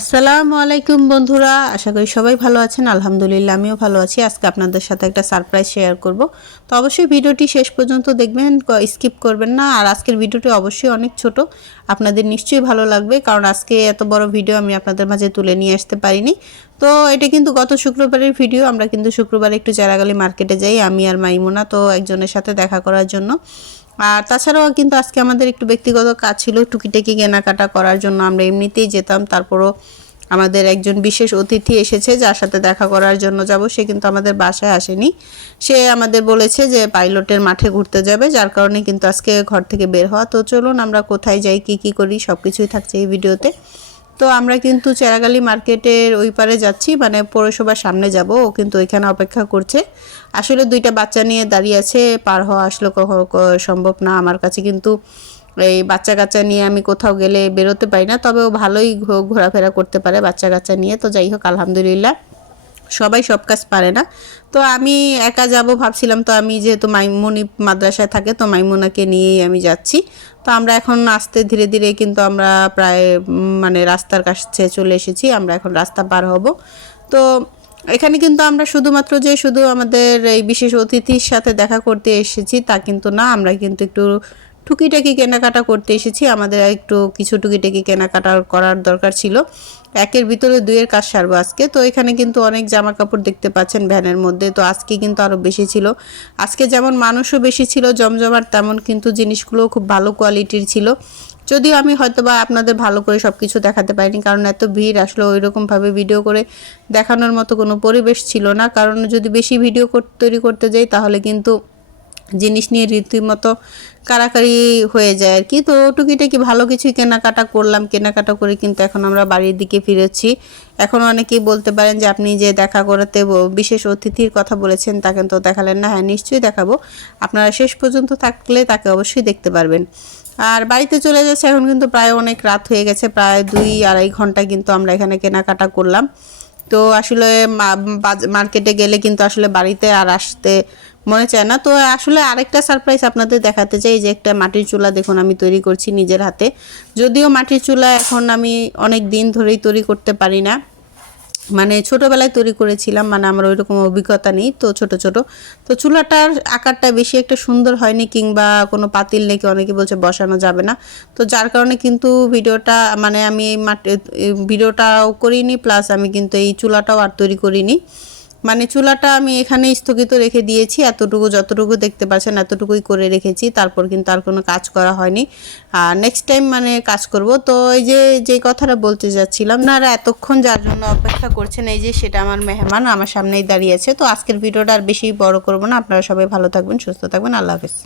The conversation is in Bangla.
আসসালামু আলাইকুম বন্ধুরা, আশা করি সবাই ভালো আছেন। আলহামদুলিল্লাহ, আমিও ভালো আছি। আজকে আপনাদের সাথে একটা সারপ্রাইজ শেয়ার করব। তো অবশ্যই ভিডিওটি শেষ পর্যন্ত দেখবেন স্কিপ করবেন না। আর আজকের ভিডিওটি অবশ্যই অনেক ছোট। আপনাদের নিশ্চয়ই ভালো লাগবে, কারণ আজকে এত বড় ভিডিও আমি আপনাদের মাঝে তুলে নিয়ে আসতে পারিনি। তো এটা কিন্তু গত শুক্রবারের ভিডিও, আমরা কিন্তু শুক্রবার একটু চারাগালি মার্কেটে যাই, আমি আর মাইমোনা, তো একজনের সাথে দেখা করার জন্য। আর তাছাড়াও কিন্তু আজকে আমাদের একটু ব্যক্তিগত কাজ ছিল টুকিটাকি কেনাকাটা করার জন্য আমরা এমনিতেই যেতাম। তারপরও আমাদের একজন বিশেষ অতিথি এসেছে, যার সাথে দেখা করার জন্য যাব। সে কিন্তু আমাদের বাসায় আসেনি। সে আমাদের বলেছে যে পাইলটের মাঠে ঘুরতে যাবে, যার কারণে কিন্তু আজকে ঘর থেকে বের হওয়া। তো চলুন আমরা কোথায় যাই, কি কি করি সব কিছুই থাকছে এই ভিডিওতে। তো আমরা কিন্তু চেরাগালি মার্কেটের ওই পারে যাচ্ছি মানে পৌরসভার সামনে যাব, ও কিন্তু ওইখানে অপেক্ষা করছে। আসলে দুইটা বাচ্চা নিয়ে দাঁড়িয়ে আছে, পার হওয়া আসলে সম্ভব না। আমার কাছে কিন্তু এই বাচ্চা কাচ্চা নিয়ে আমি কোথাও গেলে বেরোতে পারি না, তবে ও ভালোই ঘোরাফেরা করতে পারে বাচ্চা কাচ্চা নিয়ে। তো যাই হোক, আলহামদুলিল্লাহ। সবাই সব কাজ পারে না। তো আমি একা যাব ভাবছিলাম, তো আমি যেহেতু মাইমুনি মাদ্রাসায় থাকে, তো মাইমুনাকে নিয়েই আমি যাচ্ছি। তো আমরা এখন আস্তে ধীরে ধীরে কিন্তু আমরা প্রায় মানে রাস্তার কাছে চলে এসেছি, আমরা এখন রাস্তা পার হব। তো এখানে কিন্তু আমরা শুধুমাত্র যে শুধু আমাদের এই বিশেষ অতিথির সাথে দেখা করতে এসেছি তা কিন্তু না, আমরা কিন্তু একটু টুকিটাকি কেনাকাটা করতে এসেছি। আমাদের একটু কিছু টুকিটাকি কেনাকাটা করার দরকার ছিল। একের ভিতরে দুইয়ের কাজ সারবো আজকে। তো এখানে কিন্তু অনেক জামা কাপড় দেখতে পাচ্ছেন ভ্যানের মধ্যে। তো আজকে কিন্তু আরও বেশি ছিল। আজকে যেমন মানুষও বেশি ছিল, জমজমার তেমন কিন্তু জিনিসগুলো খুব ভালো কোয়ালিটির ছিল। যদিও আমি হয়তো বা আপনাদের ভালো করে সব কিছু দেখাতে পারিনি, কারণ এত ভিড়, আসলে ওই রকমভাবে ভিডিও করে দেখানোর মতো কোনো পরিবেশ ছিল না। কারণ যদি বেশি ভিডিও তৈরি করতে যাই, তাহলে কিন্তু জিনিস নিয়ে রীতিমতো কারাকারি হয়ে যায় আর কি। তো টুকিটাকি ভালো কিছুই কেনাকাটা করলাম। কেনাকাটা করে কিন্তু এখন আমরা বাড়ির দিকে ফিরেছি। এখন অনেকেই বলতে পারেন যে, আপনি যে দেখা করাতে বিশেষ অতিথির কথা বলেছেন, তাকে তো দেখালেন না। হ্যাঁ নিশ্চয়ই দেখাবো। আপনারা শেষ পর্যন্ত থাকলে তাকে অবশ্যই দেখতে পারবেন। আর বাড়িতে চলে যাচ্ছে এখন কিন্তু প্রায় অনেক রাত হয়ে গেছে। প্রায় দুই আড়াই ঘণ্টা কিন্তু আমরা এখানে কেনাকাটা করলাম। তো আসলে মার্কেটে গেলে কিন্তু আসলে বাড়িতে আর আসতে মনে চায় না। তো আসলে আরেকটা সারপ্রাইজ আপনাদের দেখাতে চাই যে একটা মাটির চুলা দেখুন আমি তৈরি করছি নিজের হাতে। যদিও মাটির চুলা এখন আমি অনেক দিন ধরেই তৈরি করতে পারি না। মানে ছোটোবেলায় তৈরি করেছিলাম মানে আমার ওইরকম অভিজ্ঞতা নেই, তো ছোট ছোট। তো চুলাটার আকারটা বেশি একটা সুন্দর হয়নি কিংবা কোনো পাতিল নাকি অনেকে বলছে বসানো যাবে না। তো যার কারণে কিন্তু ভিডিওটা মানে আমি ভিডিওটাও করিনি, প্লাস আমি কিন্তু এই চুলাটাও আর তৈরি করিনি। মানে চুলাটা আমি এখানে স্থগিত রেখে দিয়েছি। এতটুকু যতটুকু দেখতে পাচ্ছেন, এতটুকুই করে রেখেছি। তারপর কিন্তু আর কোনো কাজ করা হয়নি। আর নেক্সট টাইম মানে কাজ করব। তো এই যে যে কথাটা বলতে যাচ্ছিলাম, আপনারা এতক্ষণ যার জন্য অপেক্ষা করছেন, এই যে সেটা আমার মেহমান আমার সামনেই দাঁড়িয়ে আছে। তো আজকের ভিডিওটা আর বেশি বড় করব না। আপনারা সবাই ভালো থাকবেন, সুস্থ থাকবেন। আল্লাহ হাফেজ।